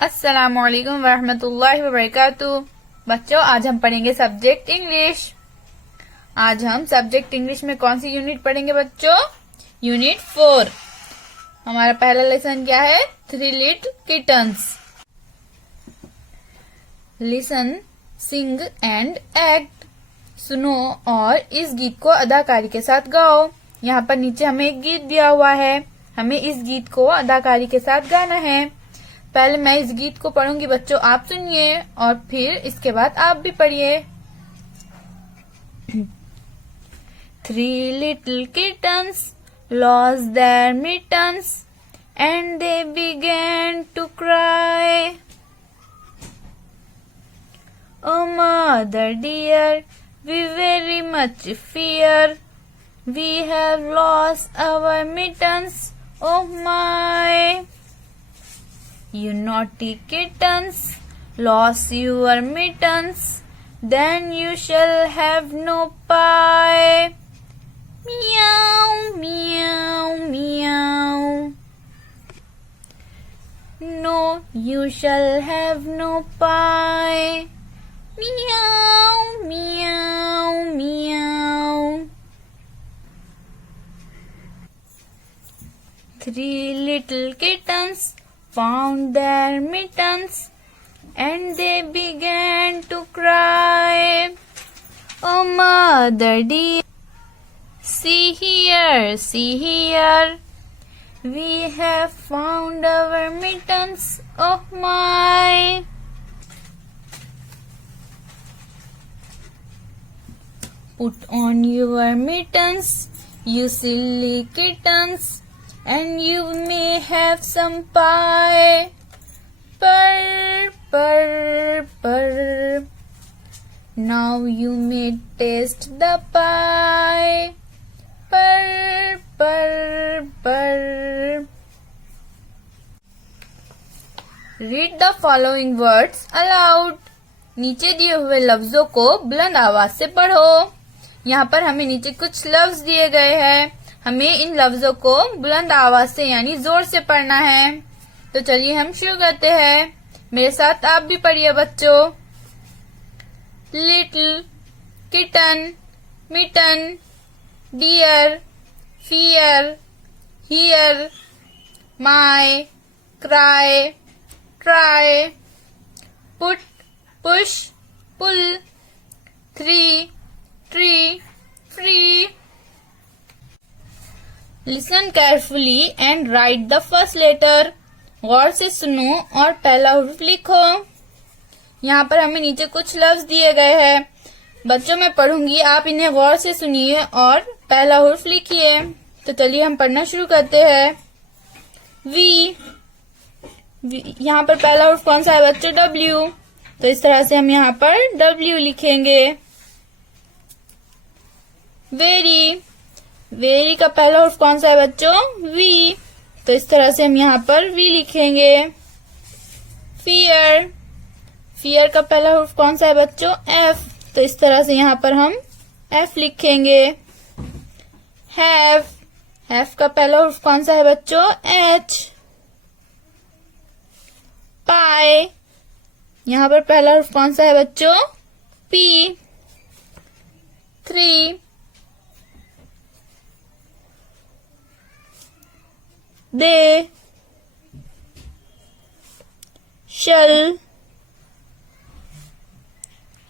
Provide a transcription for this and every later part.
अस्सलामुअलैकुम वरहमतुल्लाहि वबरकातुह। बच्चों, आज हम पढ़ेंगे सब्जेक्ट इंग्लिश। आज हम सब्जेक्ट इंग्लिश में कौन सी यूनिट पढ़ेंगे बच्चों? यूनिट 4। हमारा पहला लेसन क्या है? 3 little kittens. Listen, sing and act. सुनो और इस गीत को अदाकारी के साथ गाओ। यहाँ पर नीचे हमें एक गीत दिया हुआ है, हमें इस गीत को अदाकारी के साथ गाना है। पहले मैं इस गीत को पढ़ूंगी बच्चों, आप सुनिए और फिर इसके बाद आप भी पढ़िए। 3 little kittens lost their mittens and they began to cry. Oh mother dear, we very much fear, we have lost our mittens, oh my. You naughty kittens, lost your mittens, then you shall have no pie. Meow, meow, meow. No, you shall have no pie. Meow, meow, meow. 3 little kittens found their mittens and they began to cry. Oh mother dear, see here, we have found our mittens, oh my. Put on your mittens, you silly kittens, and you may have some pie. Purr, purr, purr. Now you may taste the pie. Purr, purr, purr. Read the following words aloud. नीचे दिए हुए लफ्जों को बुलंद आवाज से पढ़ो। यहाँ पर हमें नीचे कुछ लफ्ज दिए गए हैं, हमें इन लफ्जों को बुलंद आवाज से यानी जोर से पढ़ना है। तो चलिए हम शुरू करते हैं, मेरे साथ आप भी पढ़िए बच्चों। Little kitten, mitten, dear, fear, here, my, cry, try, put, push, pull, 3, tree, free. Listen carefully and write the first letter. गौर से सुनो और पहला हुर्फ लिखो। यहाँ पर हमें नीचे कुछ लफ्ज दिए गए हैं बच्चों, मैं पढ़ूंगी, आप इन्हें गौर से सुनिए और पहला हुर्फ लिखिए। तो चलिए हम पढ़ना शुरू करते हैं। वी, यहाँ पर पहला हुर्फ कौन सा है बच्चों? डब्ल्यू। तो इस तरह से हम यहाँ पर डब्ल्यू लिखेंगे। वेरी, वेरी का पहला हुर्फ कौन सा है बच्चों? वी। तो इस तरह से हम यहाँ पर वी लिखेंगे। फियर, फियर का पहला हुर्फ कौन सा है बच्चों? एफ। तो इस तरह से यहाँ पर हम एफ लिखेंगे। हैव, हैव का पहला हुर्फ कौन सा है बच्चों? एच। पाई, यहाँ पर पहला हुर्फ कौन सा है बच्चों? P. 3, they, shall,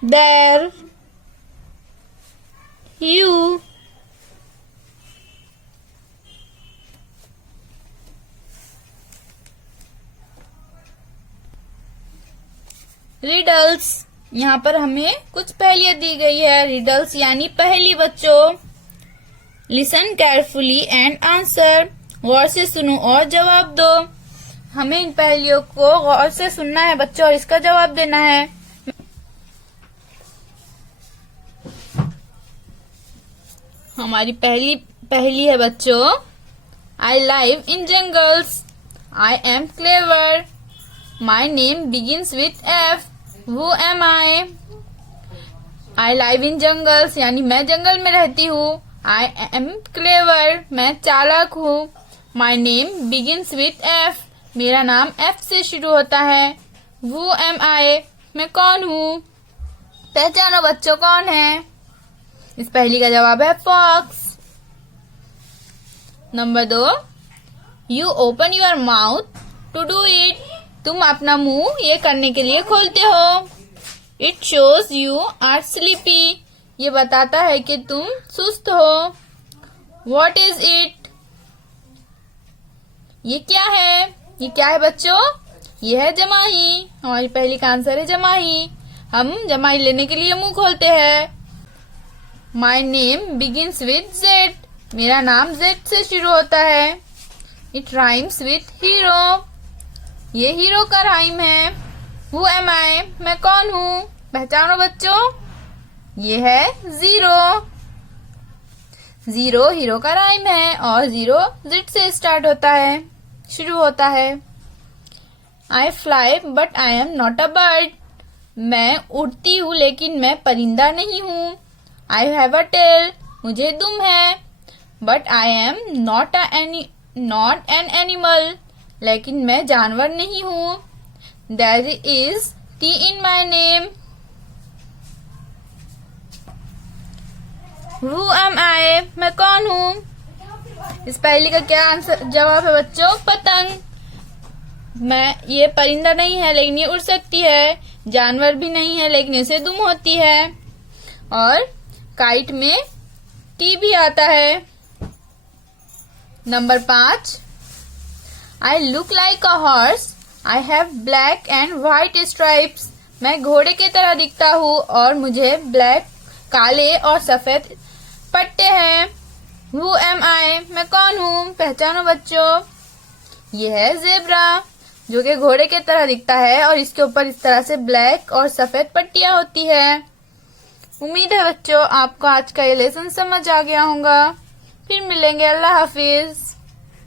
there, you, riddles. यहाँ पर हमें कुछ पहेलियां दी गई है। रिडल्स यानी पहेली बच्चों। Listen carefully and answer. गौर से सुनो और जवाब दो। हमें इन पहेलियों को गौर से सुनना है बच्चों और इसका जवाब देना है। हमारी पहली पहेली है बच्चों, I live in jungles, I am clever, my name begins with F, who am I live in jungles यानी मैं जंगल में रहती हूँ। आई एम क्लेवर, मैं चालाक हूँ। माई नेम बिगिंस विथ एफ, मेरा नाम F से शुरू होता है। Who am I? मैं कौन हूँ? पहचानो बच्चों, कौन है? इस पहली का जवाब है fox. Number 2, you open your mouth to do it. तुम अपना मुंह ये करने के लिए खोलते हो। It shows you are sleepy. ये बताता है कि तुम सुस्त हो। What is it? ये क्या है? ये क्या है बच्चों? ये है जमाही। हमारी पहली का आंसर है जमाही। हम जमाही लेने के लिए मुंह खोलते हैं। माई नेम बिगिंस विथ जेड। मेरा नाम जेड से शुरू होता है। It rhymes with hero. ये हीरो का राइम है। Who am I? मैं कौन हूँ? पहचानो बच्चों, ये है जीरो। जीरो हीरो का राइम है और जीरो जेड से स्टार्ट होता है, शुरू होता है। I fly but I am not a bird. मैं उड़ती हूँ लेकिन मैं परिंदा नहीं हूँ। I have a tail. मुझे दुम है। But I am not an animal. लेकिन मैं जानवर नहीं हूँ। There is T in my name. Who am I? मैं कौन हूँ? इस पहली का क्या आंसर जवाब है बच्चों? पतंग। मैं ये परिंदा नहीं है लेकिन ये उड़ सकती है। जानवर भी नहीं है लेकिन इसे दुम होती है। और काइट में टी भी आता है। Number 5, I look like a horse. I have black and white stripes. मैं घोड़े की तरह दिखता हूँ और मुझे ब्लैक, काले और सफेद पट्टे हैं। Who am I? मैं कौन हूँ? पहचानो बच्चों, ये है जेब्रा, जो कि घोड़े की तरह दिखता है और इसके ऊपर इस तरह से ब्लैक और सफेद पट्टियां होती है। उम्मीद है बच्चों आपको आज का ये लेसन समझ आ गया होगा। फिर मिलेंगे। अल्लाह हाफिज।